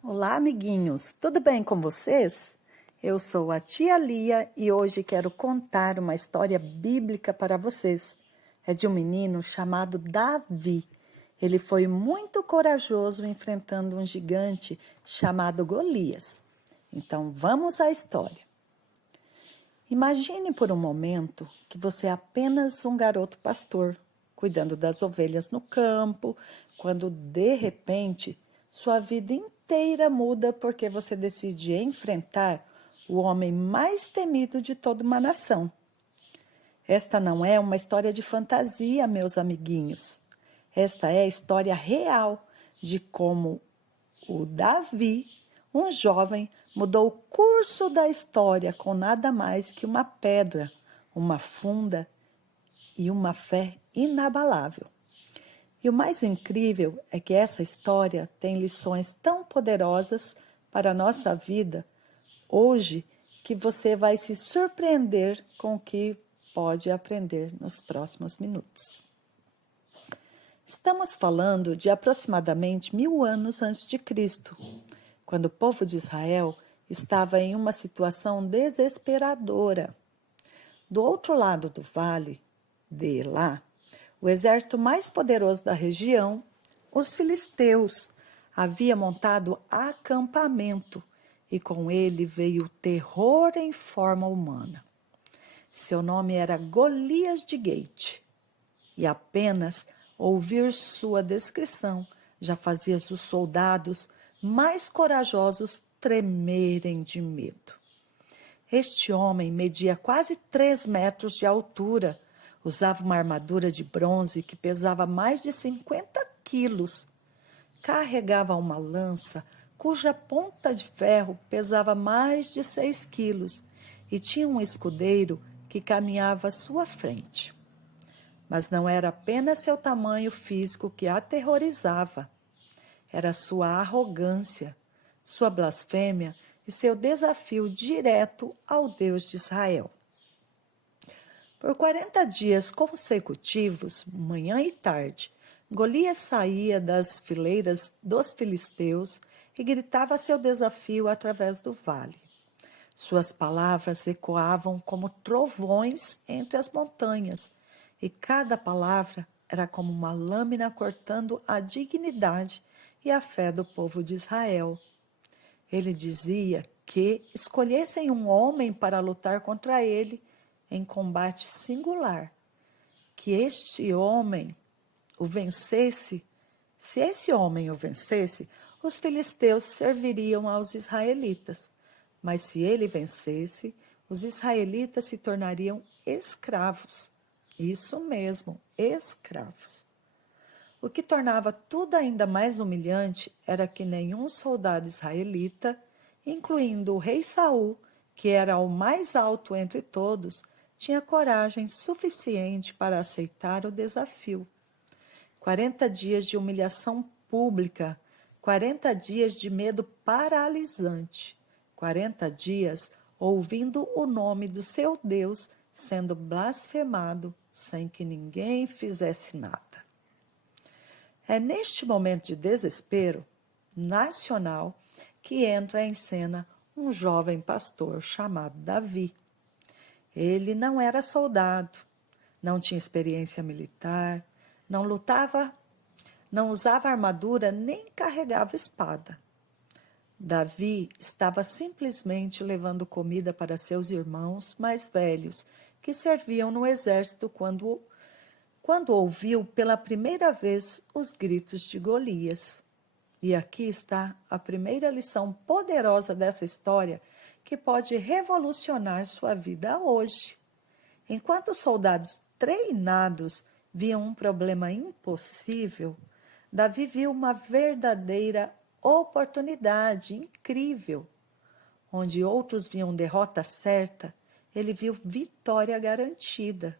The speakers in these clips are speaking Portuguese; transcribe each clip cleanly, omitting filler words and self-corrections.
Olá, amiguinhos! Tudo bem com vocês? Eu sou a tia Lia e hoje quero contar uma história bíblica para vocês. É de um menino chamado Davi. Ele foi muito corajoso enfrentando um gigante chamado Golias. Então, vamos à história. Imagine por um momento que você é apenas um garoto pastor, cuidando das ovelhas no campo, quando de repente sua vida inteira muda porque você decide enfrentar o homem mais temido de toda uma nação. Esta não é uma história de fantasia, meus amiguinhos. Esta é a história real de como o Davi, um jovem, mudou o curso da história com nada mais que uma pedra, uma funda e uma fé inabalável. E o mais incrível é que essa história tem lições tão poderosas para a nossa vida hoje que você vai se surpreender com o que pode aprender nos próximos minutos. Estamos falando de aproximadamente 1000 anos antes de Cristo, quando o povo de Israel estava em uma situação desesperadora. Do outro lado do vale de Elá, o exército mais poderoso da região, os filisteus, havia montado acampamento e com ele veio o terror em forma humana. Seu nome era Golias de Gate e apenas ouvir sua descrição já fazia os soldados mais corajosos tremerem de medo. Este homem media quase 3 metros de altura, usava uma armadura de bronze que pesava mais de 50 quilos, carregava uma lança cuja ponta de ferro pesava mais de 6 quilos e tinha um escudeiro que caminhava à sua frente. Mas não era apenas seu tamanho físico que aterrorizava. Era sua arrogância, sua blasfêmia e seu desafio direto ao Deus de Israel. Por 40 dias consecutivos, manhã e tarde, Golias saía das fileiras dos filisteus e gritava seu desafio através do vale. Suas palavras ecoavam como trovões entre as montanhas, e cada palavra era como uma lâmina cortando a dignidade e a fé do povo de Israel. Ele dizia que escolhessem um homem para lutar contra ele em combate singular, que este homem o vencesse. Se esse homem o vencesse, os filisteus serviriam aos israelitas, mas se ele vencesse, os israelitas se tornariam escravos. Isso mesmo, escravos. O que tornava tudo ainda mais humilhante era que nenhum soldado israelita, incluindo o rei Saul, que era o mais alto entre todos, tinha coragem suficiente para aceitar o desafio. 40 dias de humilhação pública, 40 dias de medo paralisante, 40 dias ouvindo o nome do seu Deus sendo blasfemado sem que ninguém fizesse nada. É neste momento de desespero nacional que entra em cena um jovem pastor chamado Davi. Ele não era soldado, não tinha experiência militar, não lutava, não usava armadura nem carregava espada. Davi estava simplesmente levando comida para seus irmãos mais velhos, que serviam no exército quando ouviu pela primeira vez os gritos de Golias. E aqui está a primeira lição poderosa dessa história que pode revolucionar sua vida hoje. Enquanto os soldados treinados viam um problema impossível, Davi viu uma verdadeira oportunidade incrível. Onde outros viam derrota certa, ele viu vitória garantida.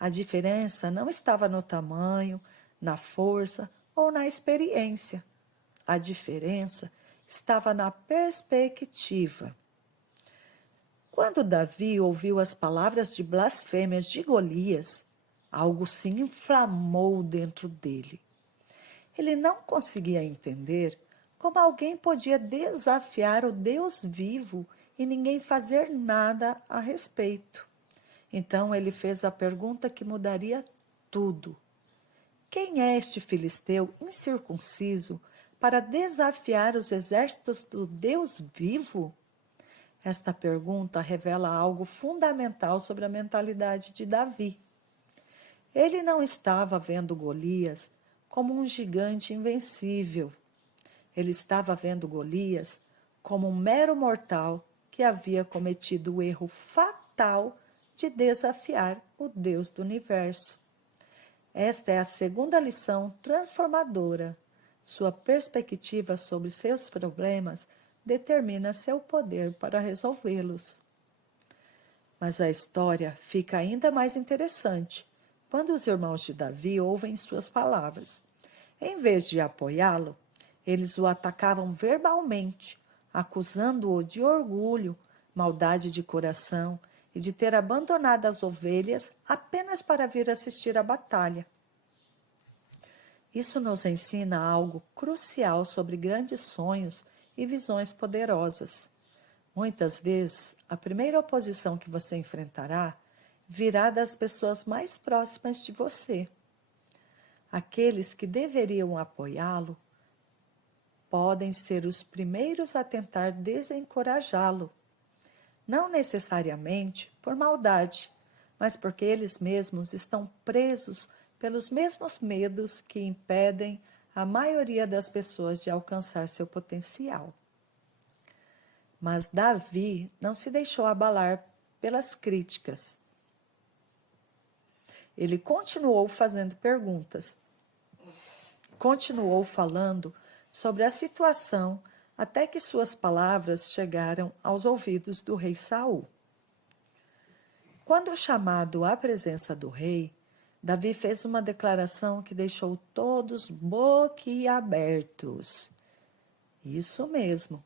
A diferença não estava no tamanho, na força ou na experiência. A diferença estava na perspectiva. Quando Davi ouviu as palavras de blasfêmias de Golias, algo se inflamou dentro dele. Ele não conseguia entender Como alguém podia desafiar o Deus vivo e ninguém fazer nada a respeito? Então ele fez a pergunta que mudaria tudo. Quem é este filisteu incircunciso para desafiar os exércitos do Deus vivo? Esta pergunta revela algo fundamental sobre a mentalidade de Davi. Ele não estava vendo Golias como um gigante invencível. Ele estava vendo Golias como um mero mortal que havia cometido o erro fatal de desafiar o Deus do universo. Esta é a segunda lição transformadora. Sua perspectiva sobre seus problemas determina seu poder para resolvê-los. Mas a história fica ainda mais interessante quando os irmãos de Davi ouvem suas palavras. Em vez de apoiá-lo, eles o atacavam verbalmente, acusando-o de orgulho, maldade de coração e de ter abandonado as ovelhas apenas para vir assistir à batalha. Isso nos ensina algo crucial sobre grandes sonhos e visões poderosas. Muitas vezes, a primeira oposição que você enfrentará virá das pessoas mais próximas de você. Aqueles que deveriam apoiá-lo podem ser os primeiros a tentar desencorajá-lo. Não necessariamente por maldade, mas porque eles mesmos estão presos pelos mesmos medos que impedem a maioria das pessoas de alcançar seu potencial. Mas Davi não se deixou abalar pelas críticas. Ele continuou fazendo perguntas, continuou falando sobre a situação até que suas palavras chegaram aos ouvidos do rei Saul. Quando chamado à presença do rei, Davi fez uma declaração que deixou todos boquiabertos. Isso mesmo.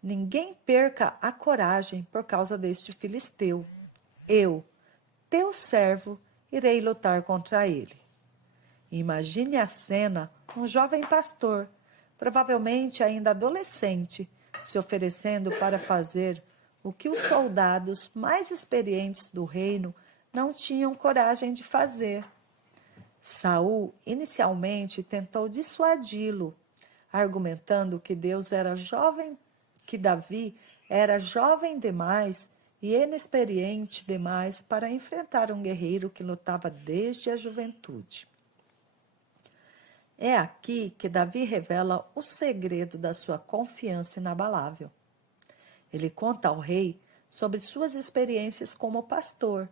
Ninguém perca a coragem por causa deste filisteu. Eu, teu servo, irei lutar contra ele. Imagine a cena, um jovem pastor, provavelmente ainda adolescente, se oferecendo para fazer o que os soldados mais experientes do reino não tinham coragem de fazer. Saul inicialmente tentou dissuadi-lo, argumentando que Davi era jovem demais e inexperiente demais para enfrentar um guerreiro que lutava desde a juventude. É aqui que Davi revela o segredo da sua confiança inabalável. Ele conta ao rei sobre suas experiências como pastor,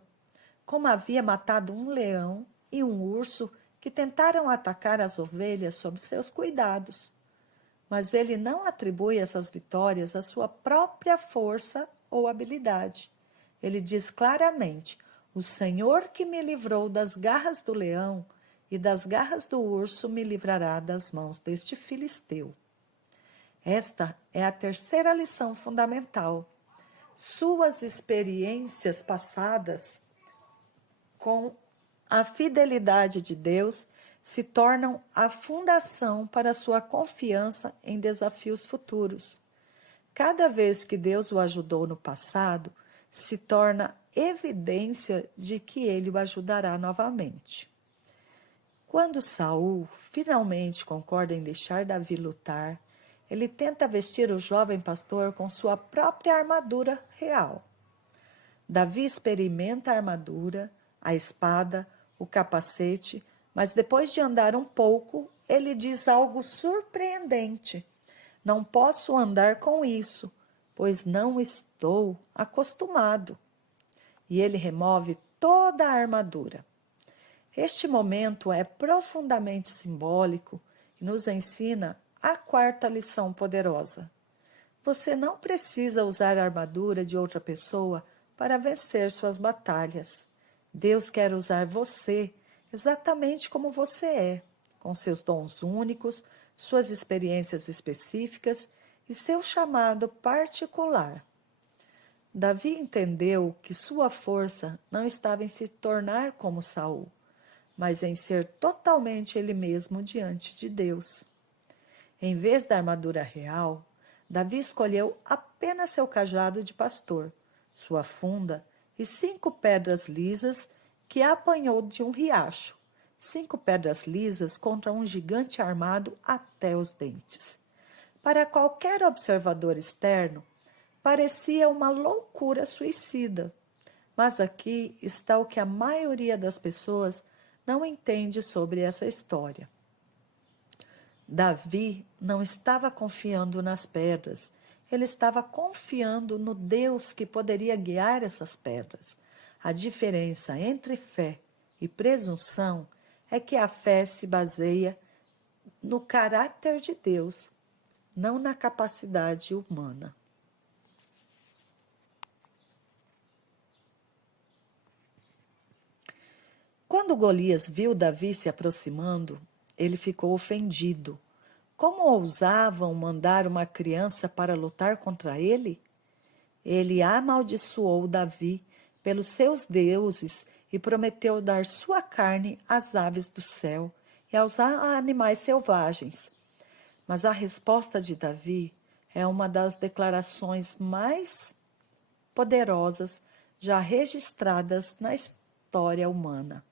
como havia matado um leão e um urso que tentaram atacar as ovelhas sob seus cuidados. Mas ele não atribui essas vitórias à sua própria força ou habilidade. Ele diz claramente: o Senhor que me livrou das garras do leão e das garras do urso me livrará das mãos deste filisteu. Esta é a terceira lição fundamental. Suas experiências passadas com a fidelidade de Deus se tornam a fundação para sua confiança em desafios futuros. Cada vez que Deus o ajudou no passado, se torna evidência de que ele o ajudará novamente. Quando Saul finalmente concorda em deixar Davi lutar, ele tenta vestir o jovem pastor com sua própria armadura real. Davi experimenta a armadura, a espada, o capacete, mas depois de andar um pouco, ele diz algo surpreendente. Não posso andar com isso, pois não estou acostumado. E ele remove toda a armadura. Este momento é profundamente simbólico e nos ensina a quarta lição poderosa. Você não precisa usar a armadura de outra pessoa para vencer suas batalhas. Deus quer usar você exatamente como você é, com seus dons únicos, suas experiências específicas e seu chamado particular. Davi entendeu que sua força não estava em se tornar como Saul, mas em ser totalmente ele mesmo diante de Deus. Em vez da armadura real, Davi escolheu apenas seu cajado de pastor, sua funda e 5 pedras lisas que apanhou de um riacho. 5 pedras lisas contra um gigante armado até os dentes. Para qualquer observador externo, parecia uma loucura suicida. Mas aqui está o que a maioria das pessoas não entende sobre essa história. Davi não estava confiando nas pedras, ele estava confiando no Deus que poderia guiar essas pedras. A diferença entre fé e presunção é que a fé se baseia no caráter de Deus, não na capacidade humana. Quando Golias viu Davi se aproximando, ele ficou ofendido. Como ousavam mandar uma criança para lutar contra ele? Ele amaldiçoou Davi pelos seus deuses e prometeu dar sua carne às aves do céu e aos animais selvagens. Mas a resposta de Davi é uma das declarações mais poderosas já registradas na história humana.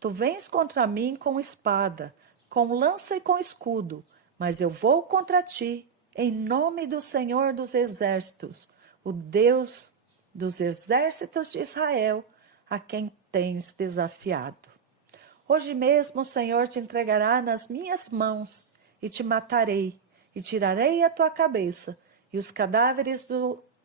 Tu vens contra mim com espada, com lança e com escudo, mas eu vou contra ti, em nome do Senhor dos Exércitos, o Deus dos exércitos de Israel, a quem tens desafiado. Hoje mesmo o Senhor te entregará nas minhas mãos, e te matarei, e tirarei a tua cabeça, e os cadáveres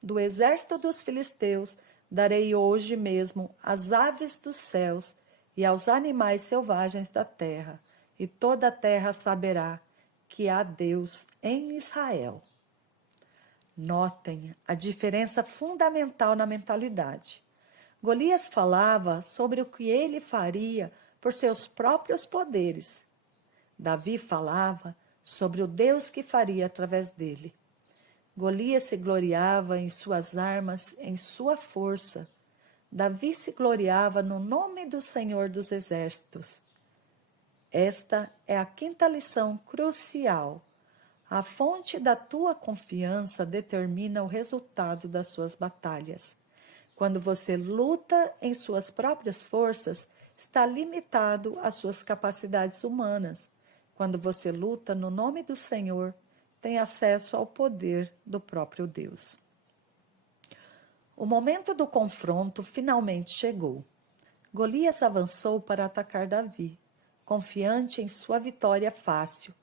do exército dos filisteus darei hoje mesmo às aves dos céus, e aos animais selvagens da terra, e toda a terra saberá que há Deus em Israel. Notem a diferença fundamental na mentalidade. Golias falava sobre o que ele faria por seus próprios poderes. Davi falava sobre o Deus que faria através dele. Golias se gloriava em suas armas, em sua força. Davi se gloriava no nome do Senhor dos Exércitos. Esta é a 5ª lição crucial. A fonte da tua confiança determina o resultado das suas batalhas. Quando você luta em suas próprias forças, está limitado às suas capacidades humanas. Quando você luta no nome do Senhor, tem acesso ao poder do próprio Deus. O momento do confronto finalmente chegou. Golias avançou para atacar Davi, confiante em sua vitória fácil.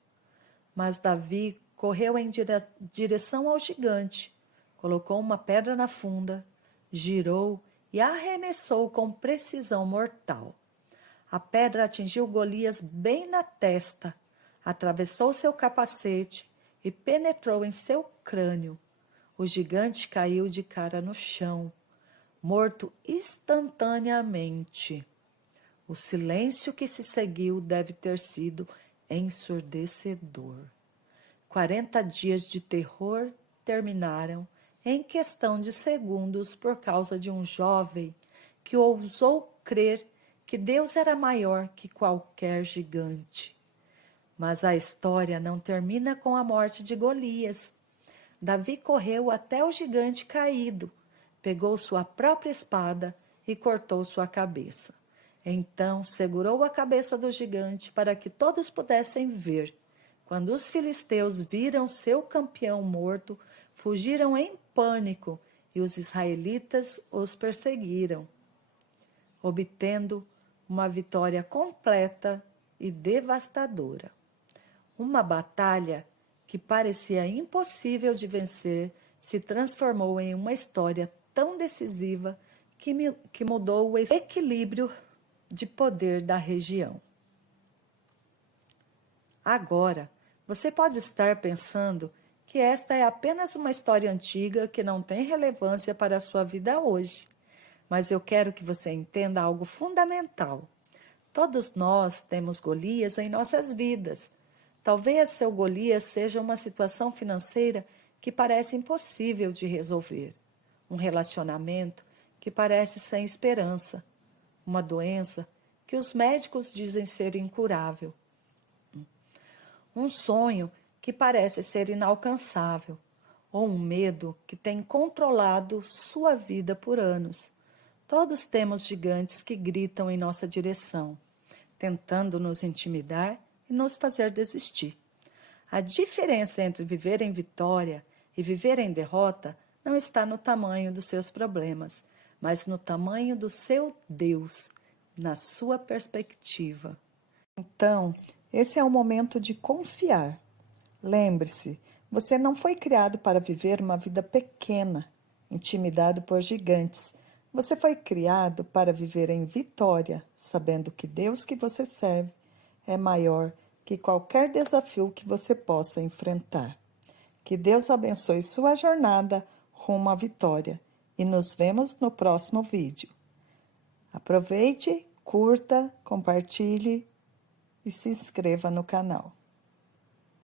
Mas Davi correu em direção ao gigante, colocou uma pedra na funda, girou e arremessou com precisão mortal. A pedra atingiu Golias bem na testa, atravessou seu capacete e penetrou em seu crânio. O gigante caiu de cara no chão, morto instantaneamente. O silêncio que se seguiu deve ter sido ensurdecedor. 40 dias de terror terminaram em questão de segundos por causa de um jovem que ousou crer que Deus era maior que qualquer gigante. Mas a história não termina com a morte de Golias. Davi correu até o gigante caído, pegou sua própria espada e cortou sua cabeça. Então segurou a cabeça do gigante para que todos pudessem ver. Quando os filisteus viram seu campeão morto, fugiram em pânico e os israelitas os perseguiram, obtendo uma vitória completa e devastadora. Uma batalha que parecia impossível de vencer se transformou em uma história tão decisiva que mudou o equilíbrio de poder da região. Agora, você pode estar pensando que esta é apenas uma história antiga que não tem relevância para a sua vida hoje. Mas eu quero que você entenda algo fundamental. Todos nós temos Golias em nossas vidas. Talvez seu Golias seja uma situação financeira que parece impossível de resolver, um relacionamento que parece sem esperança, uma doença que os médicos dizem ser incurável, um sonho que parece ser inalcançável, ou um medo que tem controlado sua vida por anos. Todos temos gigantes que gritam em nossa direção, tentando nos intimidar e nos fazer desistir. A diferença entre viver em vitória e viver em derrota não está no tamanho dos seus problemas, mas no tamanho do seu Deus, na sua perspectiva. Então, esse é o momento de confiar. Lembre-se, você não foi criado para viver uma vida pequena, intimidado por gigantes. Você foi criado para viver em vitória, sabendo que Deus que você serve é maior que qualquer desafio que você possa enfrentar. Que Deus abençoe sua jornada rumo à vitória e nos vemos no próximo vídeo. Aproveite, curta, compartilhe e se inscreva no canal.